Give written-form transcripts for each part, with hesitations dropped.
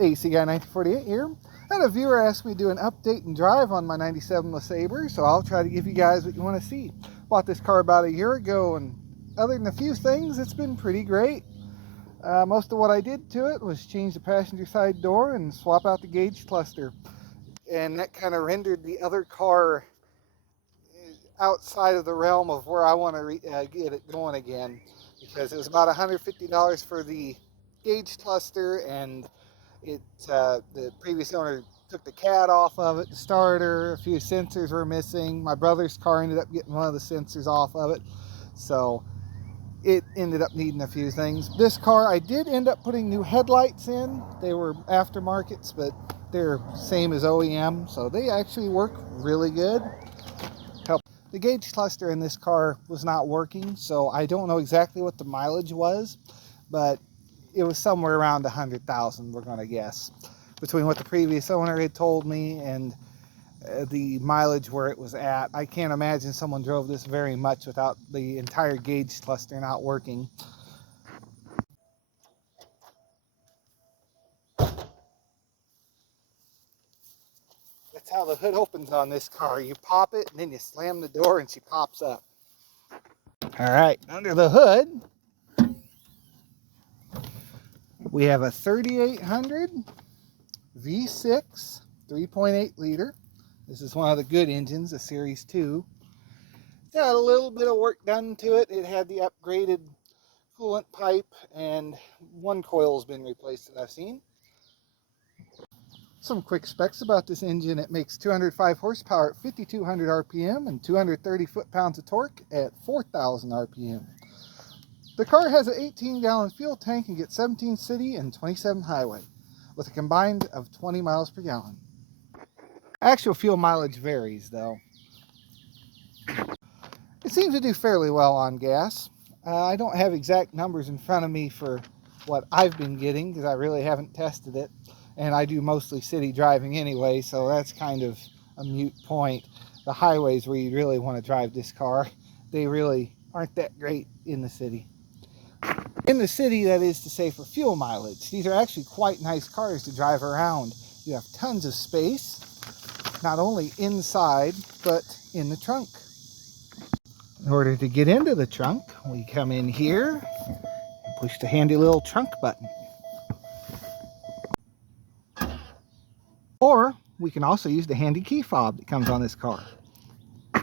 AC Guy 1948 here. And a viewer asked me to do an update and drive on my 97 Lesabre, so I'll try to give you guys what you want to see. Bought this car about a year ago, and other than a few things, it's been pretty great. Most of what I did to it was change the passenger side door and swap out the gauge cluster. And that kind of rendered the other car outside of the realm of where I want to get it going again, because it was about $150 for the gauge cluster, and the previous owner took the cat off of it, the starter, a few sensors were missing. My brother's car ended up getting one of the sensors off of it, so it ended up needing a few things. This car, I did end up putting new headlights in. They were aftermarkets, but they're same as OEM, so they actually work really good. The gauge cluster in this car was not working, so I don't know exactly what the mileage was, but it was somewhere around 100,000, we're going to guess, between what the previous owner had told me and the mileage where it was at. I can't imagine someone drove this very much without the entire gauge cluster not working. That's how the hood opens on this car. You pop it and then you slam the door and she pops up. All right, under the hood, we have a 3800 V6 3.8 liter. This is one of the good engines, a Series 2. Got a little bit of work done to it. It had the upgraded coolant pipe, and one coil's been replaced that I've seen. Some quick specs about this engine. It makes 205 horsepower at 5,200 RPM and 230 foot-pounds of torque at 4,000 RPM. The car has an 18-gallon fuel tank and gets 17 city and 27 highway, with a combined of 20 miles per gallon. Actual fuel mileage varies, though. It seems to do fairly well on gas. I don't have exact numbers in front of me for what I've been getting, because I really haven't tested it. And I do mostly city driving anyway, so that's kind of a moot point. The highways where you really want to drive this car, they really aren't that great in the city. In the city, that is to say, for fuel mileage. These are actually quite nice cars to drive around. You have tons of space, not only inside, but in the trunk. In order to get into the trunk, we come in here and push the handy little trunk button. Or we can also use the handy key fob that comes on this car. You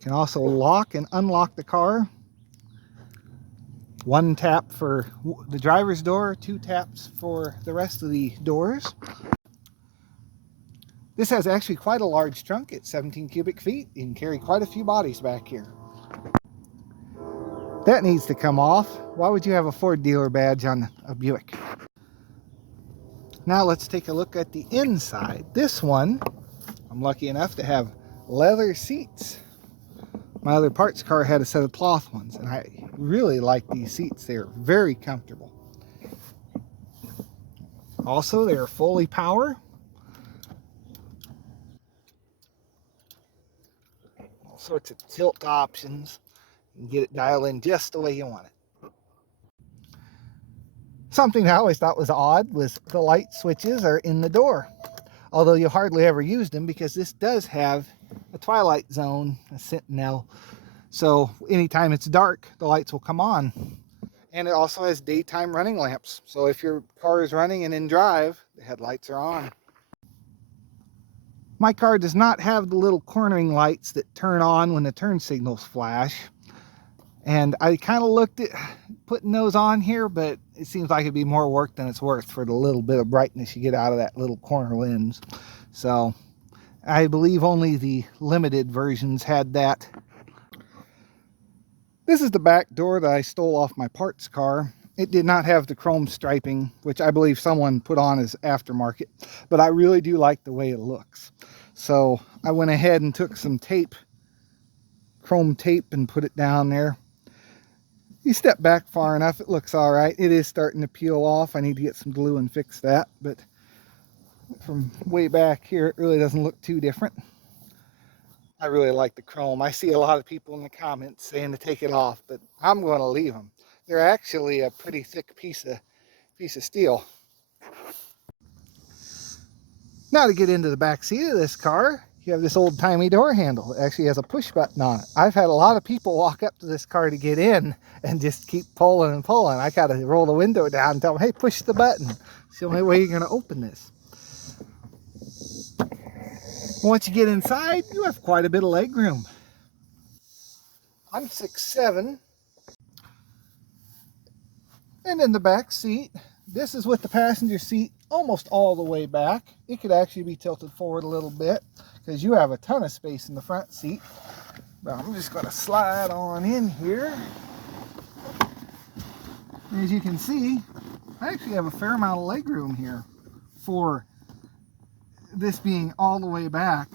can also lock and unlock the car. One tap for the driver's door, 2 taps for the rest of the doors. This has actually quite a large trunk. It's 17 cubic feet. You can carry quite a few bodies back here. That needs to come off. Why would you have a Ford dealer badge on a Buick? Now let's take a look at the inside. This one, I'm lucky enough to have leather seats. My other parts car had a set of cloth ones, and I really like these seats. They're very comfortable. Also, they're fully power. All sorts of tilt options. You can get it dialed in just the way you want it. Something I always thought was odd was the light switches are in the door, although you hardly ever use them because this does have a twilight zone, a sentinel, so anytime it's dark the lights will come on. And it also has daytime running lamps, so if your car is running and in drive, the headlights are on. My car does not have the little cornering lights that turn on when the turn signals flash. And I kind of looked at putting those on here, but it seems like it'd be more work than it's worth for the little bit of brightness you get out of that little corner lens. So I believe only the limited versions had that. This is the back door that I stole off my parts car. It did not have the chrome striping, which I believe someone put on as aftermarket, but I really do like the way it looks. So I went ahead and took some tape, chrome tape, and put it down there. You step back far enough, it looks all right. It is starting to peel off. I need to get some glue and fix that, but from way back here, it really doesn't look too different. I really like the chrome. I see a lot of people in the comments saying to take it off, but I'm going to leave them. They're actually a pretty thick piece of steel. Now to get into the back seat of this car, you have this old-timey door handle. It actually has a push button on it. I've had a lot of people walk up to this car to get in and just keep pulling and pulling. I gotta roll the window down and tell them, hey, push the button. It's the only way you're gonna open this. Once you get inside, you have quite a bit of leg room. I'm 6'7", and in the back seat, this is with the passenger seat almost all the way back. It could actually be tilted forward a little bit because you have a ton of space in the front seat. But I'm just going to slide on in here. As you can see, I actually have a fair amount of leg room here for this being all the way back.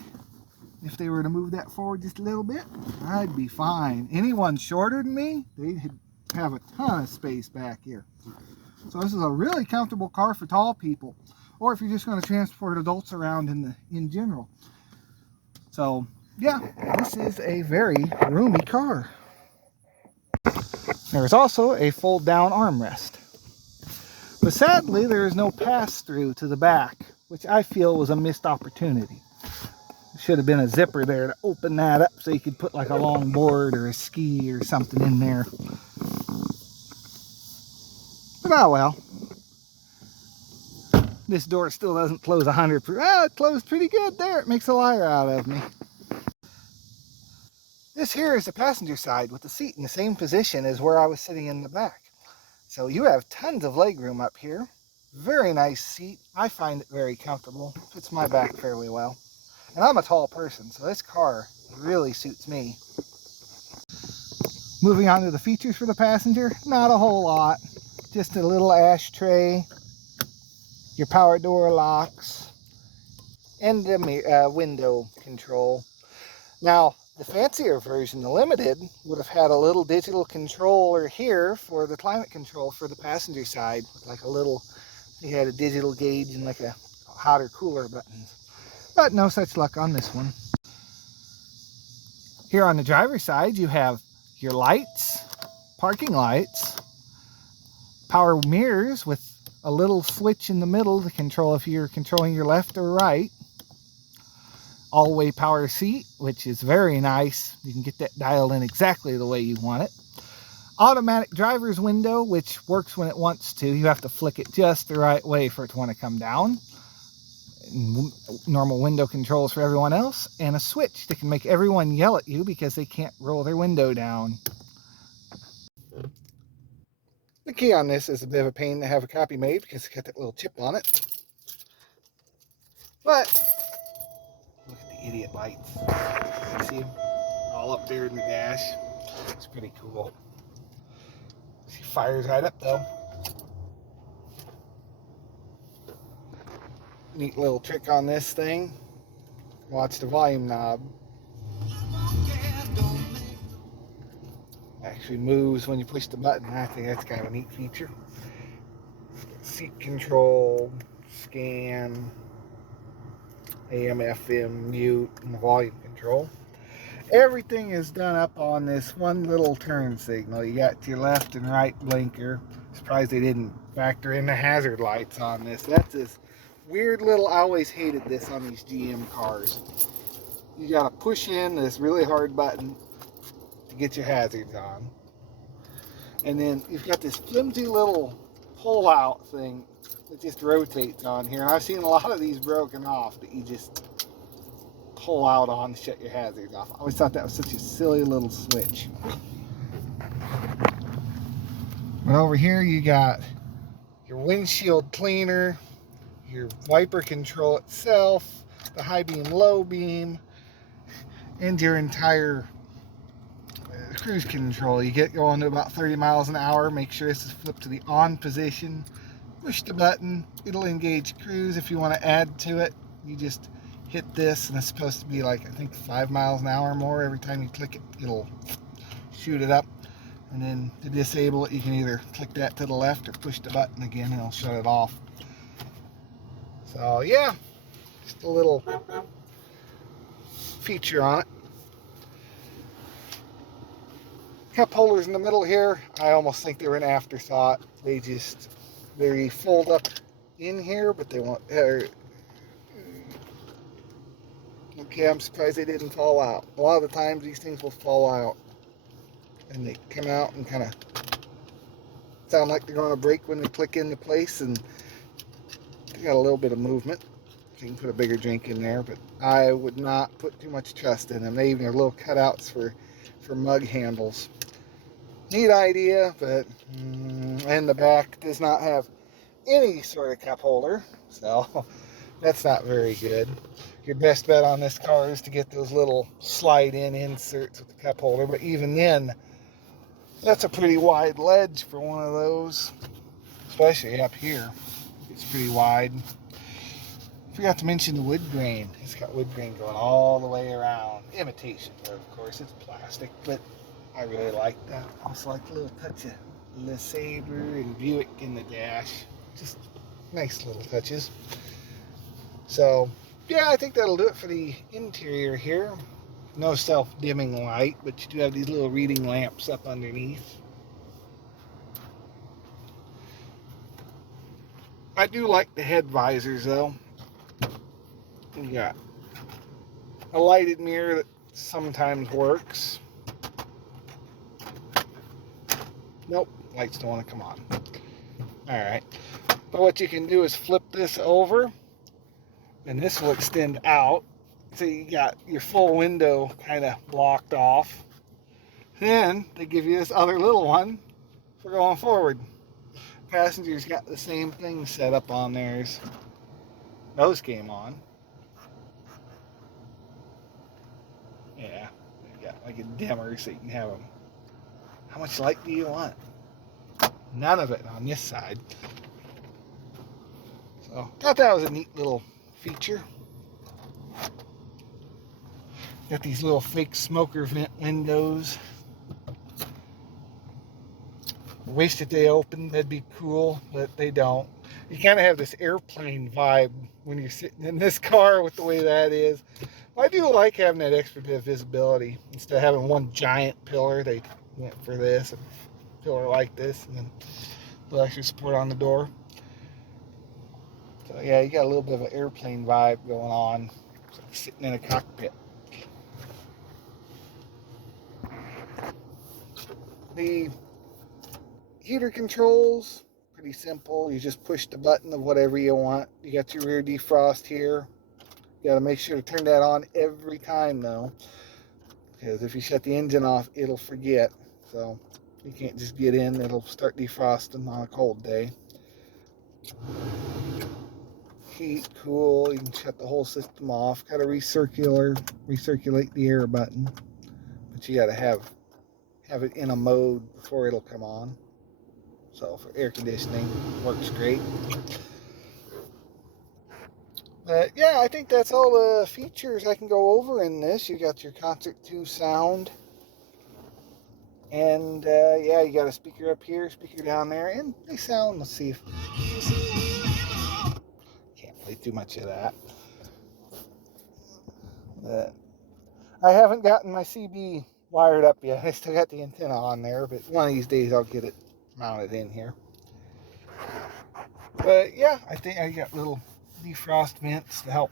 If they were to move that forward just a little bit, I'd be fine. Anyone shorter than me, they'd have a ton of space back here. So this is a really comfortable car for tall people, or if you're just going to transport adults around in general. So yeah, this is a very roomy car. There's also a fold down armrest. But sadly, there is no pass-through to the back, which I feel was a missed opportunity. There should have been a zipper there to open that up so you could put like a long board or a ski or something in there. But oh well. This door still doesn't close 100%. Ah, it closed pretty good there. It makes a liar out of me. This here is the passenger side with the seat in the same position as where I was sitting in the back. So you have tons of leg room up here. Very nice seat. I find it very comfortable. Fits my back fairly well. And I'm a tall person, so this car really suits me. Moving on to the features for the passenger, not a whole lot. Just a little ashtray, your power door locks, and the window control. Now, the fancier version, the Limited, would have had a little digital controller here for the climate control for the passenger side, with like a little, you had a digital gauge and like a hot or cooler buttons. But no such luck on this one. Here on the driver's side, you have your lights, parking lights, power mirrors with a little switch in the middle to control if you're controlling your left or right. All-way power seat, which is very nice. You can get that dialed in exactly the way you want it. Automatic driver's window, which works when it wants to. You have to flick it just the right way for it to want to come down. Normal window controls for everyone else, and a switch that can make everyone yell at you because they can't roll their window down. The key on this is a bit of a pain to have a copy made because it's got that little chip on it. But look at the idiot lights. You see them all up there in the dash. It's pretty cool. She fires right up though. Neat little trick on this thing. Watch the volume knob. Actually moves when you push the button. I think that's kind of a neat feature. Seat control, scan, AM, FM, mute, and volume control. Everything is done up on this one little turn signal. You got your left and right blinker. Surprised they didn't factor in the hazard lights on this. That's this weird little, I always hated this on these GM cars. You gotta push in this really hard button to get your hazards on. And then you've got this flimsy little pull out thing that just rotates on here. And I've seen a lot of these broken off that you just pull out on to shut your hazards off. I always thought that was such a silly little switch. But over here you got your windshield cleaner, your wiper control itself, the high beam, low beam, and your entire cruise control. You get going to about 30 miles an hour. Make sure this is flipped to the on position. Push the button. It'll engage cruise. If you want to add to it, you just hit this, and it's supposed to be like, I think, 5 miles an hour or more. Every time you click it, it'll shoot it up. And then to disable it, you can either click that to the left or push the button again and it'll shut it off. So yeah, just a little feature on it. Cup holders in the middle here, I almost think they were an afterthought. They fold up in here, but they won't, Okay, I'm surprised they didn't fall out. A lot of the times these things will fall out. And they come out and kind of sound like they're going to break when they click into place. And they got a little bit of movement. You can put a bigger drink in there, but I would not put too much trust in them. They even have little cutouts for mug handles. Neat idea, but and the back does not have any sort of cup holder, so that's not very good. Your best bet on this car is to get those little slide-in inserts with the cup holder, but even then, that's a pretty wide ledge for one of those, especially up here. It's pretty wide. Forgot to mention the wood grain. It's got wood grain going all the way around. Imitation, of course, it's plastic, but I really like that. Also like a little touch of Lesabre and Buick in the dash. Just nice little touches. So, yeah, I think that'll do it for the interior here. No self-dimming light, but you do have these little reading lamps up underneath. I do like the head visors, though. You got a lighted mirror that sometimes works. Nope, lights don't want to come on. Alright, but what you can do is flip this over, and this will extend out. So you got your full window kind of blocked off. Then they give you this other little one for going forward. Passengers got the same thing set up on theirs. Those came on. Yeah, you got like a dimmer so you can have them. How much light do you want? None of it on this side. So, thought that was a neat little feature. Got these little fake smoker vent windows. Wish that they opened, that'd be cool, but they don't. You kind of have this airplane vibe when you're sitting in this car with the way that is. I do like having that extra bit of visibility. Instead of having one giant pillar, they went for this, a pillar like this, and then a little extra support on the door. So yeah, you got a little bit of an airplane vibe going on. It's like sitting in a cockpit. The heater controls, pretty simple. You just push the button of whatever you want. You got your rear defrost here. You got to make sure to turn that on every time though, because if you shut the engine off, it'll forget. So you can't just get in, it'll start defrosting on a cold day. Heat, cool, you can shut the whole system off. Got a recirculate the air button, but you got to have it in a mode before it'll come on. So for air conditioning, works great. But yeah, I think that's all the features I can go over in this. You got your Concert 2 sound. And yeah, you got a speaker up here, speaker down there, and they sound, let's see if, can't play too much of that. But I haven't gotten my CB wired up yet. I still got the antenna on there, but one of these days I'll get it mounted in here. But yeah, I think I got little defrost vents to help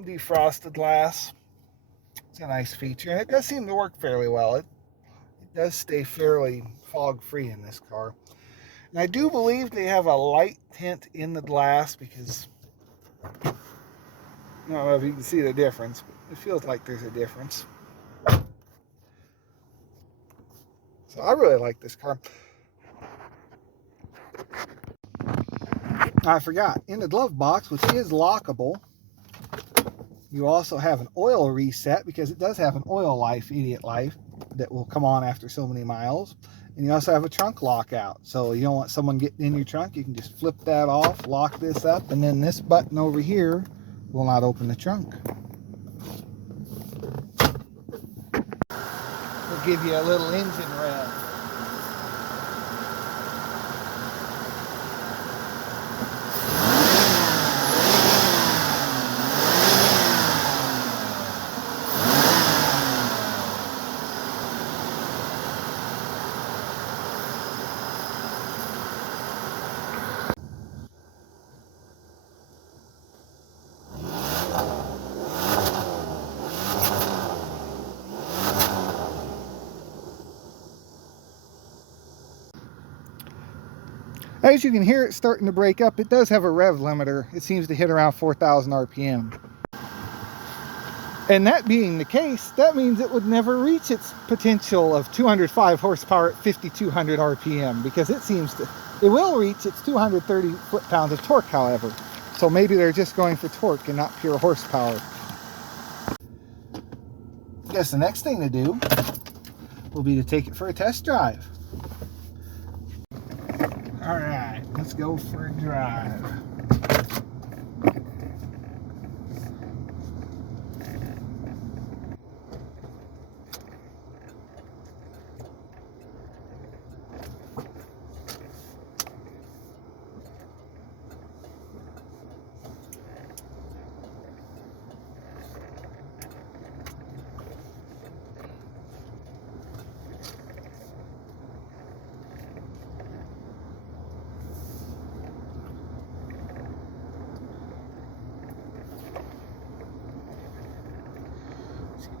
defrost the glass. It's a nice feature, and it does seem to work fairly well. It does stay fairly fog-free in this car. And I do believe they have a light tint in the glass because I don't know if you can see the difference, but it feels like there's a difference. So I really like this car. I forgot, in the glove box, which is lockable, you also have an oil reset because it does have an oil life, idiot life, that will come on after so many miles. And you also have a trunk lockout. So you don't want someone getting in your trunk, you can just flip that off, lock this up, and then this button over here will not open the trunk. We'll give you a little engine rev. As you can hear it starting to break up, it does have a rev limiter. It seems to hit around 4,000 RPM. And that being the case, that means it would never reach its potential of 205 horsepower at 5,200 RPM, because it will reach its 230 foot-pounds of torque, however. So maybe they're just going for torque and not pure horsepower. I guess the next thing to do will be to take it for a test drive. All right, let's go for a drive.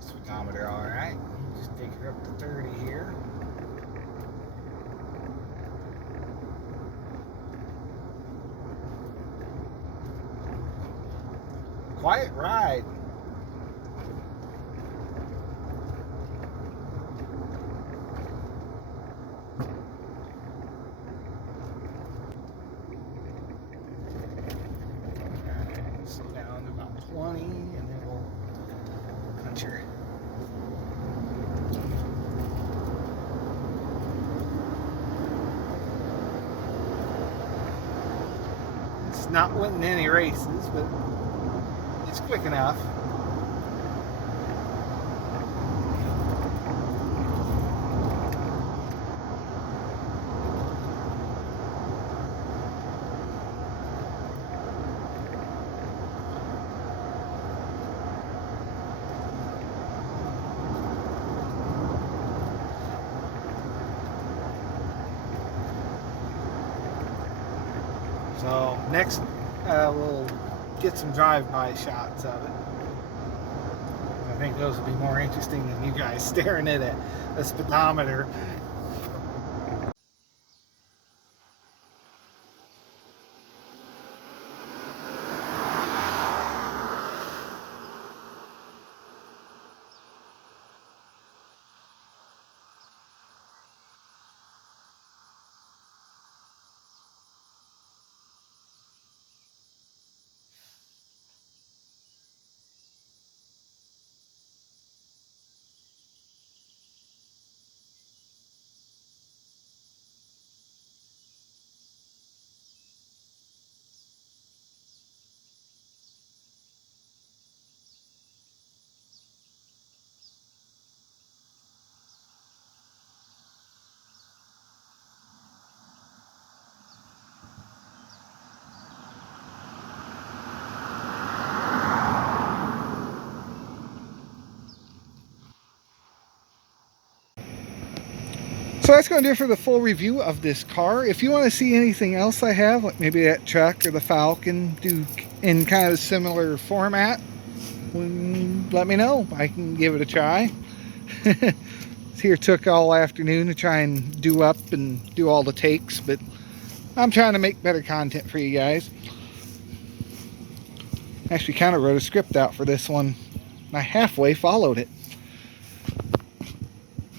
Speedometer, all right. Just take her up to 30 here. Quiet ride. Slow down to about 20, and then we'll punch her. It's not winning any races, but it's quick enough. So next we'll get some drive-by shots of it. I think those will be more interesting than you guys staring at a speedometer. So that's going to do it for the full review of this car. If you want to see anything else I have, like maybe that truck or the Falcon, do in kind of a similar format, let me know. I can give it a try. Here took all afternoon to try and do up and do all the takes, but I'm trying to make better content for you guys. Actually kind of wrote a script out for this one. I halfway followed it.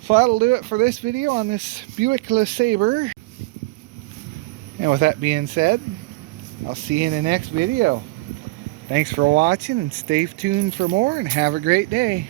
So that'll do it for this video on this Buick Lesabre. And with that being said, I'll see you in the next video. Thanks for watching, and stay tuned for more, and have a great day.